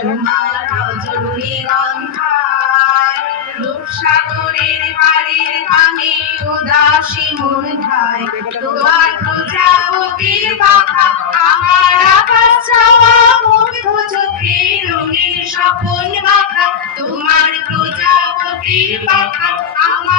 তোমার রজনী গন্ধায় রূপসাগরের পাড়ের কানে উদাসী মন ধায় তোমার প্রজাপতির পাখা আমার আকাশ চাওয়া মুগ্ধ চোখে রঙিন স্বপন মাখা তোমার প্রজাপতির পাখা আমার